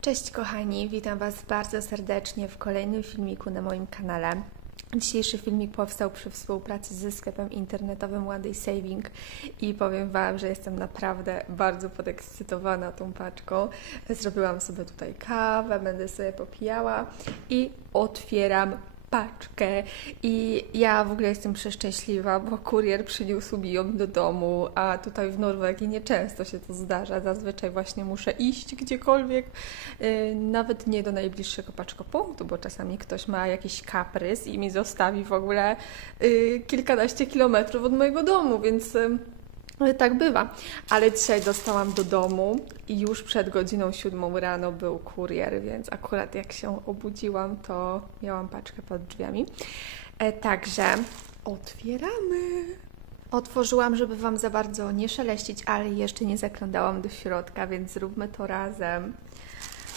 Cześć kochani, witam Was bardzo serdecznie w kolejnym filmiku na moim kanale. Dzisiejszy filmik powstał przy współpracy ze sklepem internetowym One Day Saving i powiem Wam, że jestem naprawdę bardzo podekscytowana tą paczką. Zrobiłam sobie tutaj kawę, będę sobie popijała i otwieram paczkę i ja w ogóle jestem przeszczęśliwa, bo kurier przyniósł mi ją do domu, a tutaj w Norwegii nieczęsto się to zdarza. Zazwyczaj właśnie muszę iść gdziekolwiek, nawet nie do najbliższego paczkopunktu, bo czasami ktoś ma jakiś kaprys i mi zostawi w ogóle kilkanaście kilometrów od mojego domu, więc tak bywa. Ale dzisiaj dostałam do domu i już przed godziną 7 rano był kurier, więc akurat jak się obudziłam, to miałam paczkę pod drzwiami. Także otwieramy. Otworzyłam, żeby Wam za bardzo nie szeleścić, ale jeszcze nie zaglądałam do środka, więc zróbmy to razem.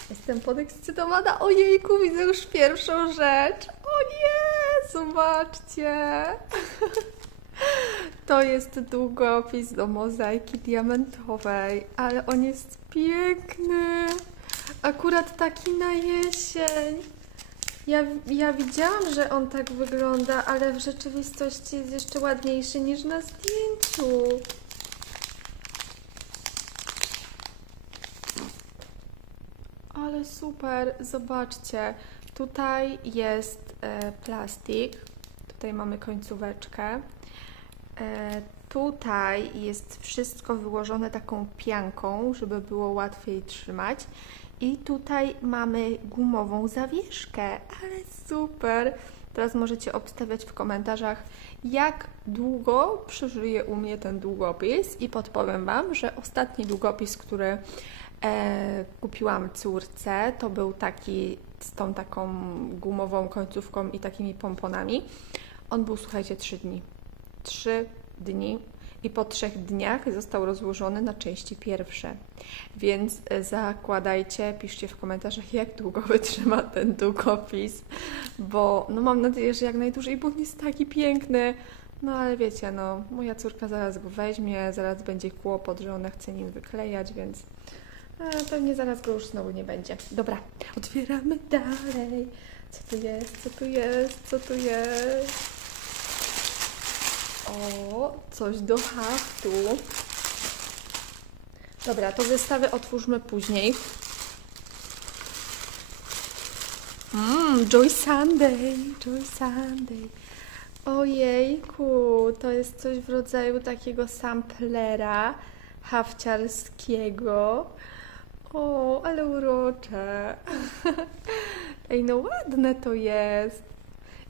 Jestem podekscytowana. Ojejku, widzę już pierwszą rzecz. O nie, zobaczcie. To jest długopis do mozaiki diamentowej, ale on jest piękny. Akurat taki na jesień. Ja widziałam, że on tak wygląda, ale w rzeczywistości jest jeszcze ładniejszy niż na zdjęciu. Ale super, zobaczcie. Tutaj jest plastik. Tutaj mamy końcóweczkę. Tutaj jest wszystko wyłożone taką pianką, żeby było łatwiej trzymać. I tutaj mamy gumową zawieszkę, ale super! Teraz możecie obstawiać w komentarzach, jak długo przeżyje u mnie ten długopis i podpowiem Wam, że ostatni długopis, który kupiłam córce, to był taki z tą taką gumową końcówką i takimi pomponami. On był, słuchajcie, 3 dni. 3 dni i po 3 dniach został rozłożony na części pierwsze. Więc zakładajcie, piszcie w komentarzach, jak długo wytrzyma ten długopis, bo no mam nadzieję, że jak najdłużej, bo on jest taki piękny. No ale wiecie, no moja córka zaraz go weźmie, zaraz będzie kłopot, że ona chce nim wyklejać, więc pewnie zaraz go już znowu nie będzie. Dobra, otwieramy dalej. Co tu jest? Co tu jest? Co tu jest? O, coś do haftu. Dobra, to zestawy otwórzmy później. Joy Sunday, Joy Sunday. Ojejku, to jest coś w rodzaju takiego samplera hafciarskiego. O, ale urocze. Ej, no ładne to jest.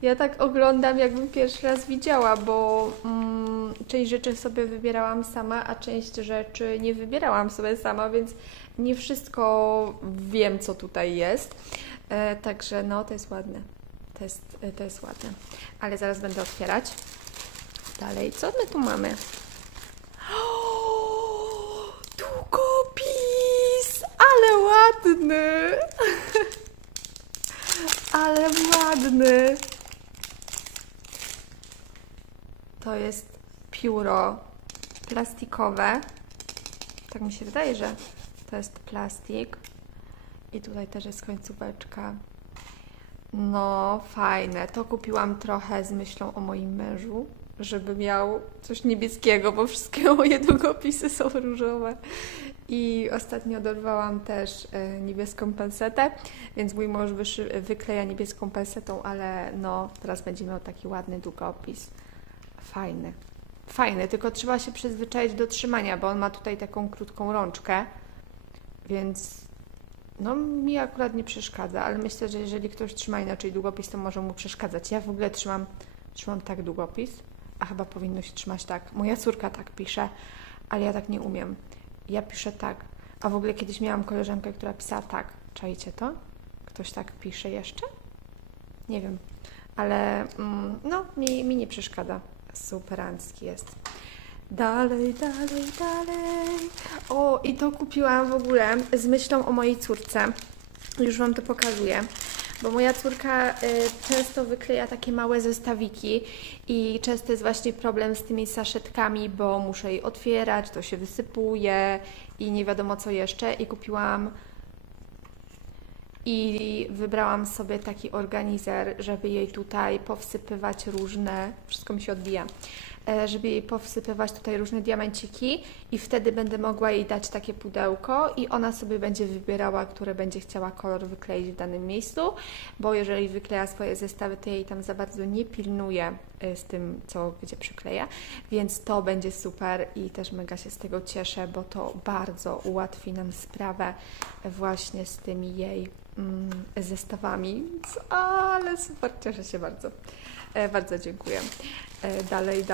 Ja tak oglądam, jakbym pierwszy raz widziała, bo część rzeczy sobie wybierałam sama, a część rzeczy nie wybierałam sobie sama, więc nie wszystko wiem, co tutaj jest. Także no, to jest ładne. To jest ładne. Ale zaraz będę otwierać. Dalej, co my tu mamy? O, długopis! Ale ładny! Ale ładny! To jest pióro plastikowe. Tak mi się wydaje, że to jest plastik. I tutaj też jest końcóweczka. No, fajne. To kupiłam trochę z myślą o moim mężu, żeby miał coś niebieskiego, bo wszystkie moje długopisy są różowe. I ostatnio dorwałam też niebieską pensetę, więc mój mąż wykleja niebieską pensetą, ale no, teraz będzie miał taki ładny długopis. Fajny. Fajny, tylko trzeba się przyzwyczaić do trzymania, bo on ma tutaj taką krótką rączkę, więc no mi akurat nie przeszkadza, ale myślę, że jeżeli ktoś trzyma inaczej długopis, to może mu przeszkadzać. Ja w ogóle trzymam tak długopis, a chyba powinno się trzymać tak. Moja córka tak pisze, ale ja tak nie umiem. Ja piszę tak, a w ogóle kiedyś miałam koleżankę, która pisała tak. Czajcie to? Ktoś tak pisze jeszcze? Nie wiem, ale no mi nie przeszkadza. Superancki jest. Dalej. O, i to kupiłam w ogóle z myślą o mojej córce. Już Wam to pokazuję. Bo moja córka często wykleja takie małe zestawiki i często jest właśnie problem z tymi saszetkami, bo muszę jej otwierać, to się wysypuje i nie wiadomo co jeszcze. I kupiłam i wybrałam sobie taki organizer, żeby jej tutaj powsypywać różne, wszystko mi się odbija, żeby jej powsypywać tutaj różne diamenciki i wtedy będę mogła jej dać takie pudełko i ona sobie będzie wybierała, który będzie chciała kolor wykleić w danym miejscu, bo jeżeli wykleja swoje zestawy, to jej tam za bardzo nie pilnuje z tym, co gdzie przykleja, więc to będzie super i też mega się z tego cieszę, bo to bardzo ułatwi nam sprawę właśnie z tymi jej zestawami, ale super, cieszę się bardzo. Bardzo dziękuję. Dalej.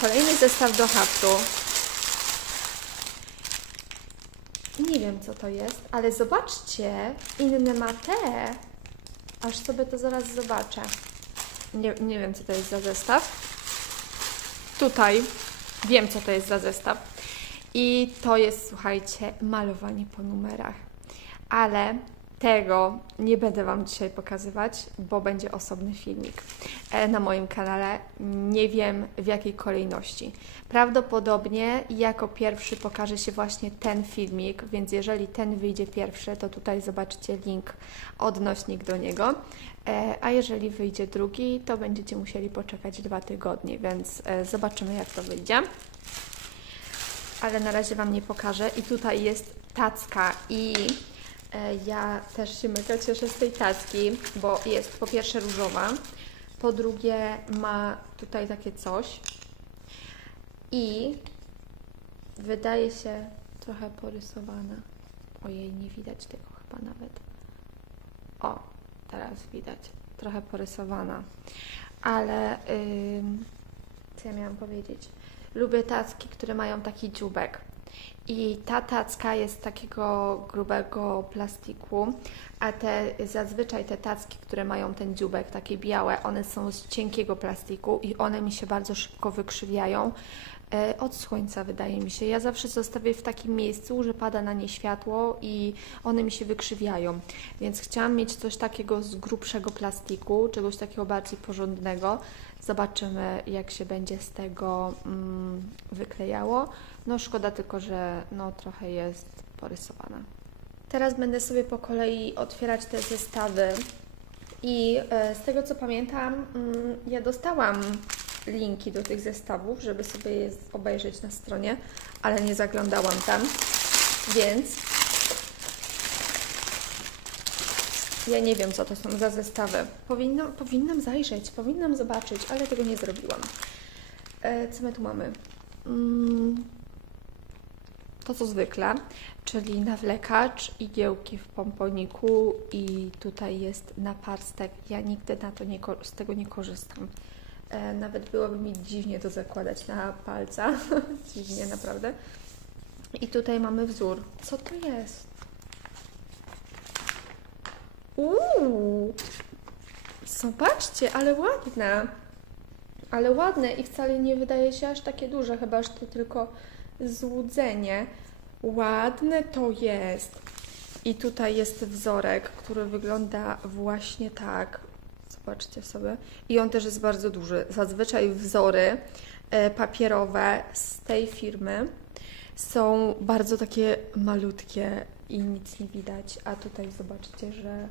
Kolejny zestaw do haftu. Nie wiem, co to jest, ale zobaczcie, inne ma te. Aż sobie to zaraz zobaczę. Nie wiem, co to jest za zestaw. Tutaj wiem, co to jest za zestaw. I to jest, słuchajcie, malowanie po numerach. Ale tego nie będę Wam dzisiaj pokazywać, bo będzie osobny filmik na moim kanale. Nie wiem, w jakiej kolejności. Prawdopodobnie jako pierwszy pokaże się właśnie ten filmik, więc jeżeli ten wyjdzie pierwszy, to tutaj zobaczycie link, odnośnik do niego. A jeżeli wyjdzie drugi, to będziecie musieli poczekać 2 tygodnie, więc zobaczymy, jak to wyjdzie. Ale na razie Wam nie pokażę. I tutaj jest tacka i ja też się mega cieszę z tej tacki, bo jest po pierwsze różowa, po drugie ma tutaj takie coś i wydaje się trochę porysowana. Ojej, nie widać tego chyba nawet. O, teraz widać. Trochę porysowana. Ale co ja miałam powiedzieć? Lubię tacki, które mają taki dzióbek. I ta tacka jest takiego grubego plastiku, a zazwyczaj te tacki, które mają ten dzióbek, takie białe, one są z cienkiego plastiku i one mi się bardzo szybko wykrzywiają od słońca, wydaje mi się. Ja zawsze zostawię w takim miejscu, że pada na nie światło i one mi się wykrzywiają. Więc chciałam mieć coś takiego z grubszego plastiku, czegoś takiego bardziej porządnego. Zobaczymy, jak się będzie z tego wyklejało. No szkoda tylko, że no, trochę jest porysowana. Teraz będę sobie po kolei otwierać te zestawy i z tego co pamiętam, ja dostałam linki do tych zestawów, żeby sobie je obejrzeć na stronie, ale nie zaglądałam tam, więc ja nie wiem, co to są za zestawy. Powinnam zajrzeć, powinnam zobaczyć, ale tego nie zrobiłam. Co my tu mamy? To co zwykle, czyli nawlekacz, igiełki w pomponiku i tutaj jest naparstek. Ja nigdy z tego nie korzystam. Nawet byłoby mi dziwnie to zakładać na palca. Dziwnie, naprawdę. I tutaj mamy wzór. Co to jest? Zobaczcie, ale ładne. Ale ładne i wcale nie wydaje się aż takie duże, chyba że to tylko złudzenie. Ładne to jest. I tutaj jest wzorek, który wygląda właśnie tak. Zobaczcie sobie. I on też jest bardzo duży. Zazwyczaj wzory papierowe z tej firmy są bardzo takie malutkie i nic nie widać. A tutaj zobaczcie, że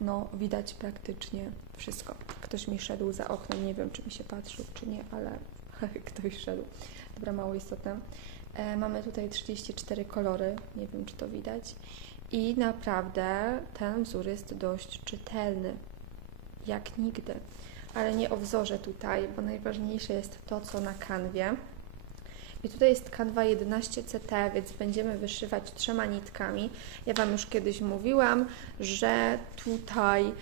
no widać praktycznie wszystko. Ktoś mi szedł za oknem, nie wiem czy mi się patrzył, czy nie, ale ktoś szedł. Dobra, mało istotne. Mamy tutaj 34 kolory, nie wiem czy to widać. I naprawdę ten wzór jest dość czytelny, jak nigdy. Ale nie o wzorze tutaj, bo najważniejsze jest to, co na kanwie. I tutaj jest kanwa 11CT, więc będziemy wyszywać 3 nitkami. Ja Wam już kiedyś mówiłam, że tutaj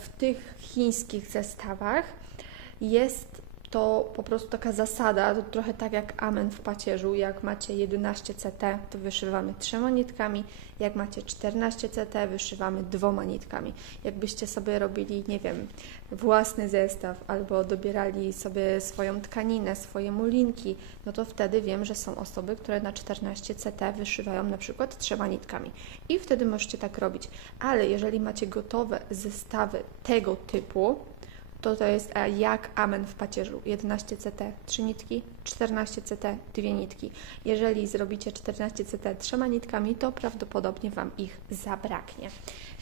w tych chińskich zestawach jest to po prostu taka zasada, to trochę tak jak amen w pacierzu. Jak macie 11CT, to wyszywamy 3 nitkami, jak macie 14CT, wyszywamy 2 nitkami. Jakbyście sobie robili, nie wiem, własny zestaw albo dobierali sobie swoją tkaninę, swoje mulinki, no to wtedy wiem, że są osoby, które na 14CT wyszywają na przykład 3 nitkami. I wtedy możecie tak robić. Ale jeżeli macie gotowe zestawy tego typu, to jest jak amen w pacierzu. 11 CT 3 nitki, 14 CT 2 nitki. Jeżeli zrobicie 14 CT 3 nitkami, to prawdopodobnie Wam ich zabraknie.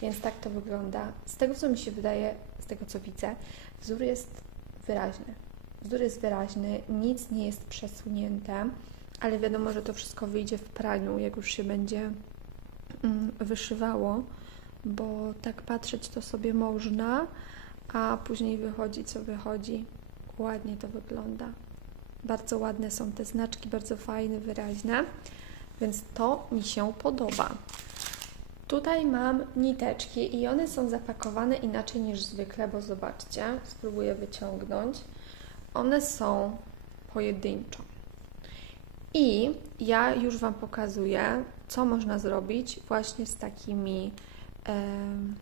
Więc tak to wygląda. Z tego, co mi się wydaje, z tego, co widzę, wzór jest wyraźny. Wzór jest wyraźny, nic nie jest przesunięte, ale wiadomo, że to wszystko wyjdzie w praniu, jak już się będzie wyszywało, bo tak patrzeć to sobie można, a później wychodzi, co wychodzi. Ładnie to wygląda. Bardzo ładne są te znaczki, bardzo fajne, wyraźne, więc to mi się podoba. Tutaj mam niteczki i one są zapakowane inaczej niż zwykle, bo zobaczcie, spróbuję wyciągnąć. One są pojedynczo. I ja już Wam pokazuję, co można zrobić właśnie z takimi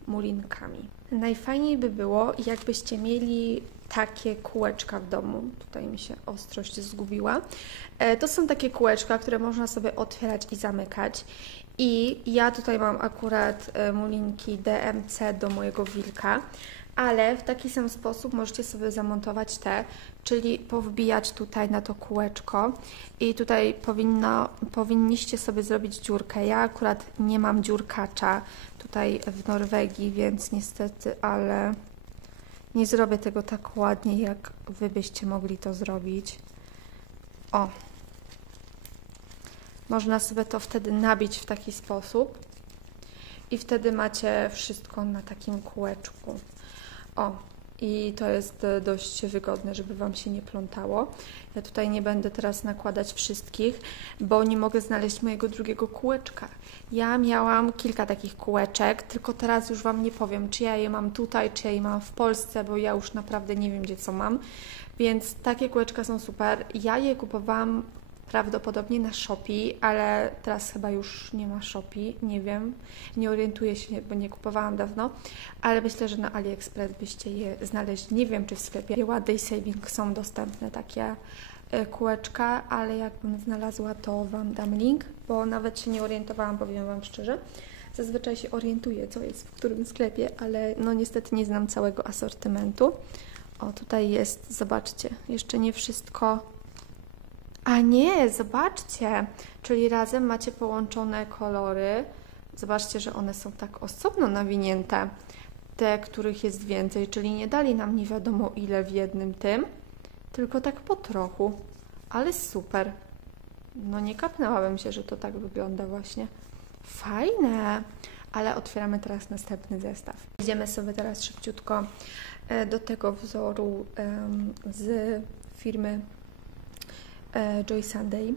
mulinkami. Najfajniej by było, jakbyście mieli takie kółeczka w domu. Tutaj mi się ostrość zgubiła. To są takie kółeczka, które można sobie otwierać i zamykać. I ja tutaj mam akurat mulinki DMC do mojego wilka, ale w taki sam sposób możecie sobie zamontować te, czyli powbijać tutaj na to kółeczko i tutaj powinniście sobie zrobić dziurkę. Ja akurat nie mam dziurkacza tutaj w Norwegii, więc niestety, ale nie zrobię tego tak ładnie, jak Wy byście mogli to zrobić. O! Można sobie to wtedy nabić w taki sposób i wtedy macie wszystko na takim kółeczku. O, i to jest dość wygodne, żeby Wam się nie plątało. Ja tutaj nie będę teraz nakładać wszystkich, bo nie mogę znaleźć mojego drugiego kółeczka. Ja miałam kilka takich kółeczek, tylko teraz już Wam nie powiem, czy ja je mam tutaj, czy ja je mam w Polsce, bo ja już naprawdę nie wiem, gdzie co mam. Więc takie kółeczka są super. Ja je kupowałam prawdopodobnie na Shopee, ale teraz chyba już nie ma Shopee, nie wiem, nie orientuję się, bo nie kupowałam dawno, ale myślę, że na AliExpress byście je znaleźli. Nie wiem, czy w sklepie One Day Saving są dostępne takie kółeczka, ale jakbym znalazła, to Wam dam link, bo nawet się nie orientowałam, powiem Wam szczerze. Zazwyczaj się orientuję, co jest w którym sklepie, ale no niestety nie znam całego asortymentu. O, tutaj jest, zobaczcie, jeszcze nie wszystko. A nie, zobaczcie, czyli razem macie połączone kolory. Zobaczcie, że one są tak osobno nawinięte, te, których jest więcej, czyli nie dali nam nie wiadomo ile w jednym tym, tylko tak po trochu, ale super. No nie kapnęłabym się, że to tak wygląda właśnie. Fajne, ale otwieramy teraz następny zestaw. Idziemy sobie teraz szybciutko do tego wzoru z firmy Joy Sunday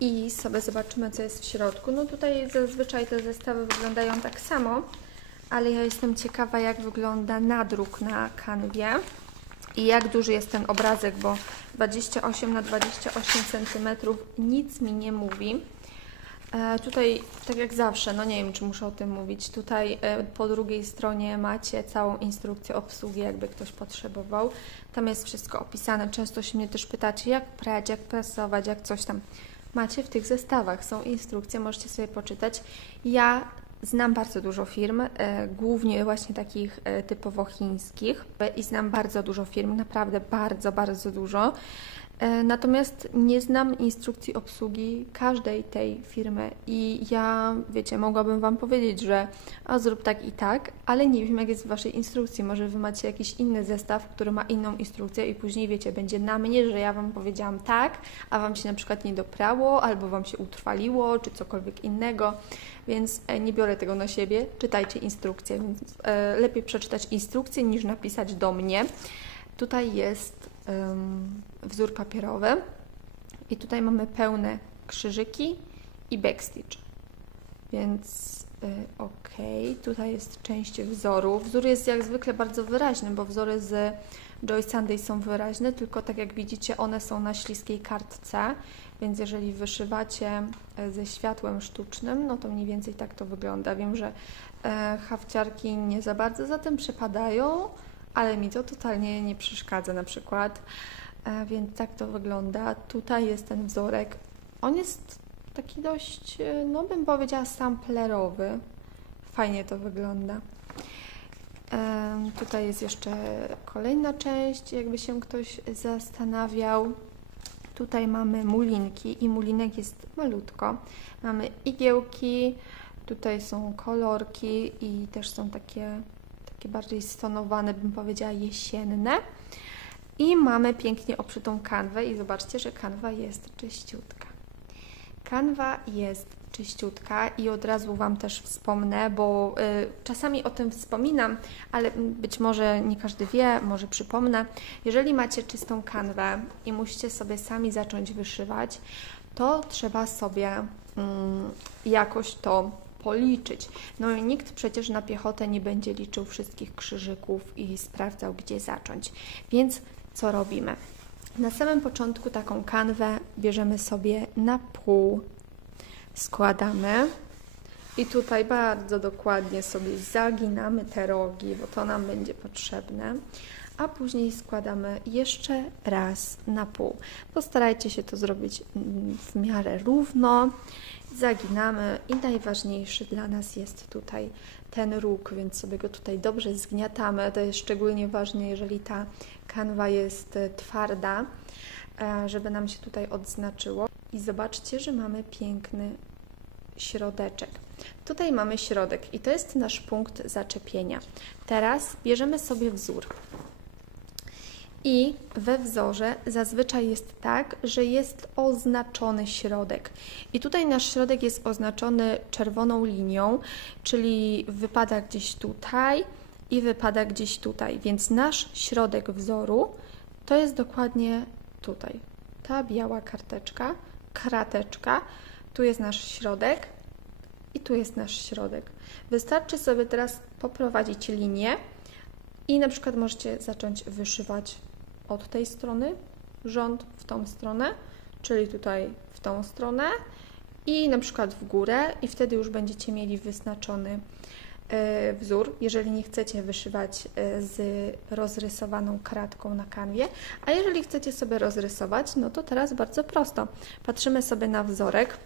i sobie zobaczymy, co jest w środku. No tutaj zazwyczaj te zestawy wyglądają tak samo, ale ja jestem ciekawa, jak wygląda nadruk na kanwie i jak duży jest ten obrazek, bo 28 na 28 cm nic mi nie mówi. Tutaj, tak jak zawsze, no nie wiem, czy muszę o tym mówić, tutaj po drugiej stronie macie całą instrukcję obsługi, jakby ktoś potrzebował. Tam jest wszystko opisane. Często się mnie też pytacie, jak prać, jak prasować, jak coś tam. Macie w tych zestawach, są instrukcje, możecie sobie poczytać. Ja znam bardzo dużo firm, głównie właśnie takich typowo chińskich i znam bardzo dużo firm, naprawdę bardzo, bardzo dużo. Natomiast nie znam instrukcji obsługi każdej tej firmy i ja, wiecie, mogłabym Wam powiedzieć, że zrób tak i tak, ale nie wiem, jak jest w Waszej instrukcji. Może Wy macie jakiś inny zestaw, który ma inną instrukcję i później, wiecie, będzie na mnie, że ja Wam powiedziałam tak, a Wam się na przykład nie doprało, albo Wam się utrwaliło, czy cokolwiek innego, więc nie biorę tego na siebie. Czytajcie instrukcję, więc lepiej przeczytać instrukcję niż napisać do mnie. Tutaj jest wzór papierowy i tutaj mamy pełne krzyżyki i backstitch, więc ok, tutaj jest część wzoru. Wzór jest jak zwykle bardzo wyraźny, bo wzory z Joy Sunday są wyraźne, tylko tak jak widzicie, one są na śliskiej kartce, więc jeżeli wyszywacie ze światłem sztucznym, no to mniej więcej tak to wygląda. Wiem, że hafciarki nie za bardzo za tym przepadają, ale mi to totalnie nie przeszkadza na przykład, więc tak to wygląda. Tutaj jest ten wzorek. On jest taki dość, no bym powiedziała, samplerowy. Fajnie to wygląda. Tutaj jest jeszcze kolejna część, jakby się ktoś zastanawiał. Tutaj mamy mulinki i mulinek jest malutko. Mamy igiełki, tutaj są kolorki i też są takie bardziej stonowane, bym powiedziała jesienne. I mamy pięknie obszytą kanwę i zobaczcie, że kanwa jest czyściutka. Kanwa jest czyściutka i od razu Wam też wspomnę, bo czasami o tym wspominam, ale być może nie każdy wie, może przypomnę. Jeżeli macie czystą kanwę i musicie sobie sami zacząć wyszywać, to trzeba sobie jakoś to policzyć. No i nikt przecież na piechotę nie będzie liczył wszystkich krzyżyków i sprawdzał, gdzie zacząć. Więc co robimy? Na samym początku taką kanwę bierzemy sobie na pół, składamy i tutaj bardzo dokładnie sobie zaginamy te rogi, bo to nam będzie potrzebne, a później składamy jeszcze raz na pół. Postarajcie się to zrobić w miarę równo, zaginamy i najważniejszy dla nas jest tutaj ten róg, więc sobie go tutaj dobrze zgniatamy. To jest szczególnie ważne, jeżeli ta kanwa jest twarda, żeby nam się tutaj odznaczyło. I zobaczcie, że mamy piękny środeczek. Tutaj mamy środek i to jest nasz punkt zaczepienia. Teraz bierzemy sobie wzór. I we wzorze zazwyczaj jest tak, że jest oznaczony środek. I tutaj nasz środek jest oznaczony czerwoną linią, czyli wypada gdzieś tutaj i wypada gdzieś tutaj. Więc nasz środek wzoru to jest dokładnie tutaj. Ta biała karteczka, krateczka, tu jest nasz środek i tu jest nasz środek. Wystarczy sobie teraz poprowadzić linię i na przykład możecie zacząć wyszywać od tej strony rząd w tą stronę, czyli tutaj w tą stronę i na przykład w górę i wtedy już będziecie mieli wyznaczony wzór, jeżeli nie chcecie wyszywać z rozrysowaną kratką na kanwie, a jeżeli chcecie sobie rozrysować, no to teraz bardzo prosto. Patrzymy sobie na wzorek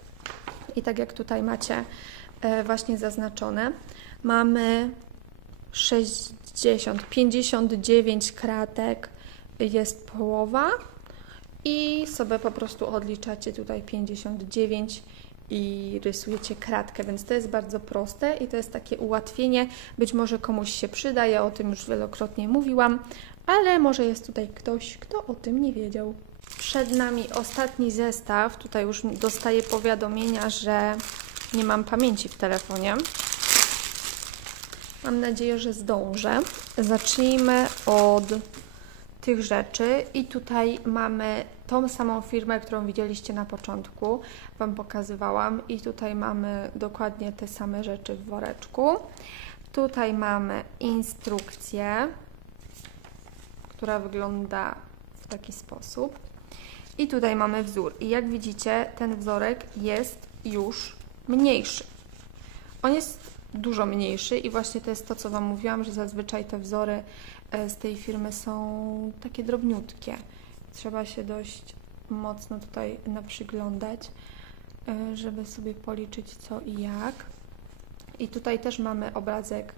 i tak jak tutaj macie właśnie zaznaczone, mamy 59 kratek, jest połowa i sobie po prostu odliczacie tutaj 59 i rysujecie kratkę, więc to jest bardzo proste i to jest takie ułatwienie, być może komuś się przyda, ja o tym już wielokrotnie mówiłam, ale może jest tutaj ktoś, kto o tym nie wiedział. Przed nami ostatni zestaw, tutaj już dostaję powiadomienia, że nie mam pamięci w telefonie. Mam nadzieję, że zdążę. Zacznijmy od tych rzeczy i tutaj mamy tą samą firmę, którą widzieliście na początku, Wam pokazywałam i tutaj mamy dokładnie te same rzeczy w woreczku. Tutaj mamy instrukcję, która wygląda w taki sposób i tutaj mamy wzór i jak widzicie ten wzorek jest już mniejszy. On jest dużo mniejszy i właśnie to jest to, co Wam mówiłam, że zazwyczaj te wzory z tej firmy są takie drobniutkie. Trzeba się dość mocno tutaj naprzyglądać, żeby sobie policzyć co i jak. I tutaj też mamy obrazek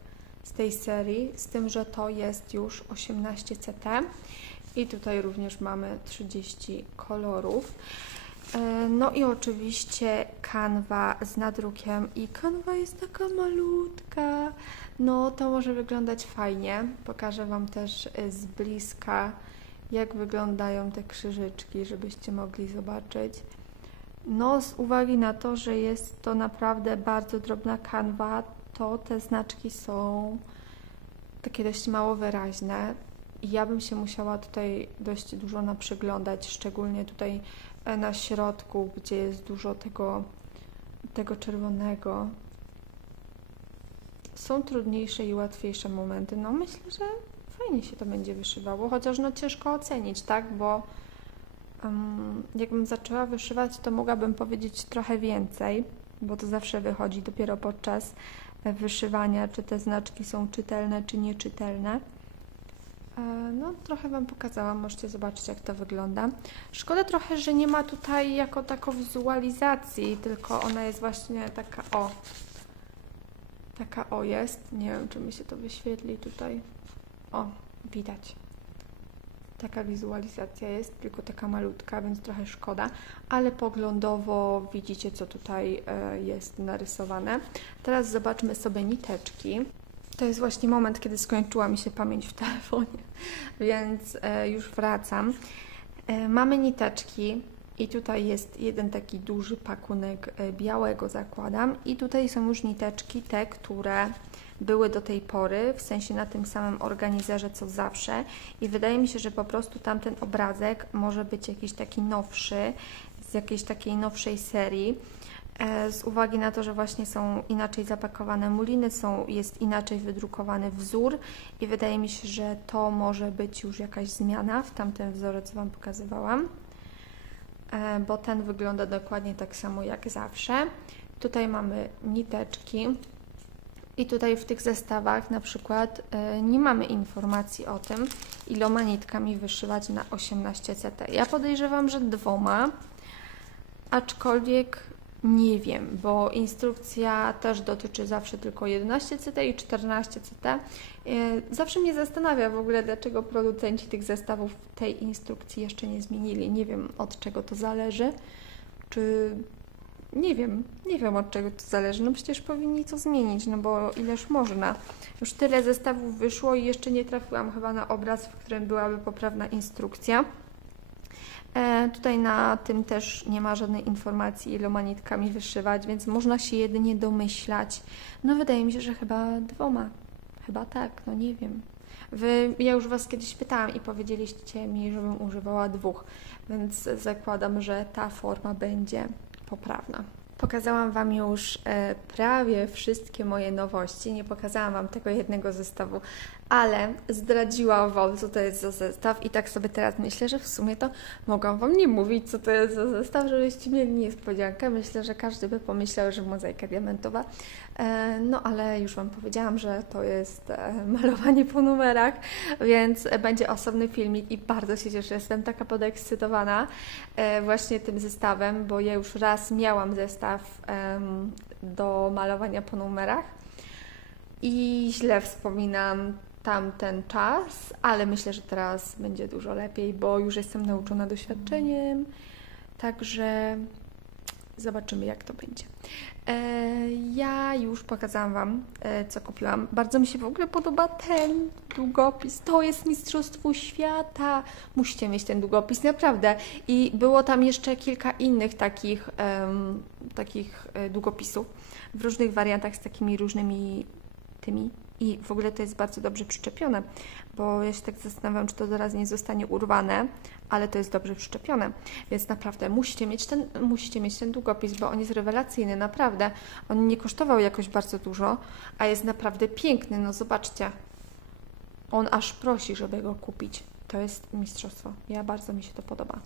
z tej serii, z tym, że to jest już 18 CT i tutaj również mamy 30 kolorów. No i oczywiście kanwa z nadrukiem i kanwa jest taka malutka, no to może wyglądać fajnie. Pokażę Wam też z bliska, jak wyglądają te krzyżyczki, żebyście mogli zobaczyć. No z uwagi na to, że jest to naprawdę bardzo drobna kanwa, to te znaczki są takie dość mało wyraźne i ja bym się musiała tutaj dość dużo naprzyglądać, szczególnie tutaj na środku, gdzie jest dużo tego czerwonego. Są trudniejsze i łatwiejsze momenty. No myślę, że fajnie się to będzie wyszywało, chociaż no ciężko ocenić, tak, bo jakbym zaczęła wyszywać, to mogłabym powiedzieć trochę więcej, bo to zawsze wychodzi dopiero podczas wyszywania, czy te znaczki są czytelne, czy nieczytelne. No, trochę Wam pokazałam, możecie zobaczyć, jak to wygląda. Szkoda trochę, że nie ma tutaj jako taką wizualizacji, tylko ona jest właśnie taka, o, Taka o jest. Nie wiem, czy mi się to wyświetli tutaj. O, widać. Taka wizualizacja jest, tylko taka malutka, więc trochę szkoda, ale poglądowo widzicie, co tutaj jest narysowane. Teraz zobaczmy sobie niteczki. To jest właśnie moment, kiedy skończyła mi się pamięć w telefonie, więc już wracam. Mamy niteczki i tutaj jest jeden taki duży pakunek białego, zakładam, i tutaj są już niteczki, te, które były do tej pory, w sensie na tym samym organizerze co zawsze, i wydaje mi się, że po prostu tamten obrazek może być jakiś taki nowszy, z jakiejś takiej nowszej serii, z uwagi na to, że właśnie są inaczej zapakowane muliny, jest inaczej wydrukowany wzór i wydaje mi się, że to może być już jakaś zmiana w tamtym wzorze, co Wam pokazywałam, bo ten wygląda dokładnie tak samo jak zawsze. Tutaj mamy niteczki. I tutaj w tych zestawach na przykład nie mamy informacji o tym, iloma nitkami wyszywać na 18 CT. Ja podejrzewam, że 2, aczkolwiek nie wiem, bo instrukcja też dotyczy zawsze tylko 11 CT i 14 CT. Zawsze mnie zastanawia w ogóle, dlaczego producenci tych zestawów tej instrukcji jeszcze nie zmienili. Nie wiem, od czego to zależy, czy... Nie wiem od czego to zależy, no przecież powinni to zmienić, no bo ileż można. Już tyle zestawów wyszło i jeszcze nie trafiłam chyba na obraz, w którym byłaby poprawna instrukcja. Tutaj na tym też nie ma żadnej informacji, iloma nitkami wyszywać, więc można się jedynie domyślać. No wydaje mi się, że chyba 2. Chyba tak, no nie wiem. Ja już Was kiedyś pytałam i powiedzieliście mi, żebym używała 2, więc zakładam, że ta forma będzie poprawna. Pokazałam Wam już prawie wszystkie moje nowości. Nie pokazałam Wam tego jednego zestawu, ale zdradziłam Wam, co to jest za zestaw i tak sobie teraz myślę, że w sumie to mogłam Wam nie mówić, co to jest za zestaw, żebyście mieli niespodziankę. Myślę, że każdy by pomyślał, że mozaika diamentowa. No ale już Wam powiedziałam, że to jest malowanie po numerach, więc będzie osobny filmik i bardzo się cieszę. Jestem taka podekscytowana właśnie tym zestawem, bo ja już raz miałam zestaw do malowania po numerach i źle wspominam tamten czas, ale myślę, że teraz będzie dużo lepiej, bo już jestem nauczona doświadczeniem, także zobaczymy, jak to będzie. Ja już pokazałam Wam, co kupiłam. Bardzo mi się w ogóle podoba ten długopis. To jest Mistrzostwo Świata. Musicie mieć ten długopis, naprawdę. I było tam jeszcze kilka innych takich długopisów w różnych wariantach z takimi różnymi tymi. I w ogóle to jest bardzo dobrze przyczepione, bo ja się tak zastanawiam, czy to zaraz nie zostanie urwane, ale to jest dobrze przyczepione, więc naprawdę musicie mieć ten długopis, bo on jest rewelacyjny, naprawdę. On nie kosztował jakoś bardzo dużo, a jest naprawdę piękny, no zobaczcie. On aż prosi, żeby go kupić. To jest mistrzostwo. Bardzo mi się to podoba.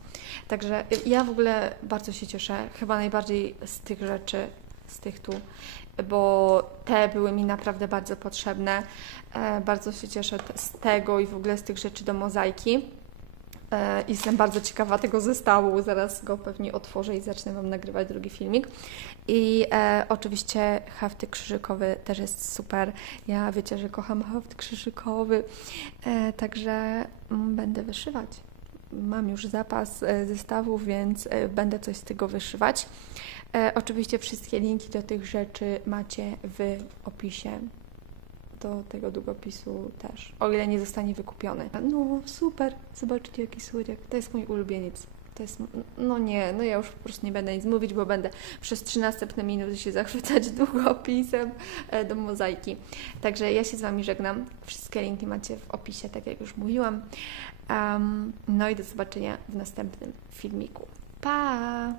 Także ja w ogóle bardzo się cieszę, chyba najbardziej z tych rzeczy, z tych tu, bo te były mi naprawdę bardzo potrzebne. Bardzo się cieszę z tego i w ogóle z tych rzeczy do mozaiki. Jestem bardzo ciekawa tego zestawu, zaraz go pewnie otworzę i zacznę Wam nagrywać drugi filmik. I oczywiście hafty krzyżykowy też jest super. Ja wiecie, że kocham haft krzyżykowy, także będę wyszywać. Mam już zapas zestawów, więc będę coś z tego wyszywać. Oczywiście wszystkie linki do tych rzeczy macie w opisie. Do tego długopisu też, o ile nie zostanie wykupiony. No super, zobaczcie jaki słodziak, to jest mój ulubieniec. To jest, no ja już po prostu nie będę nic mówić, bo będę przez 3 następne minuty się zachwycać długopisem do mozaiki. Także ja się z Wami żegnam. Wszystkie linki macie w opisie, tak jak już mówiłam. No i do zobaczenia w następnym filmiku. Pa!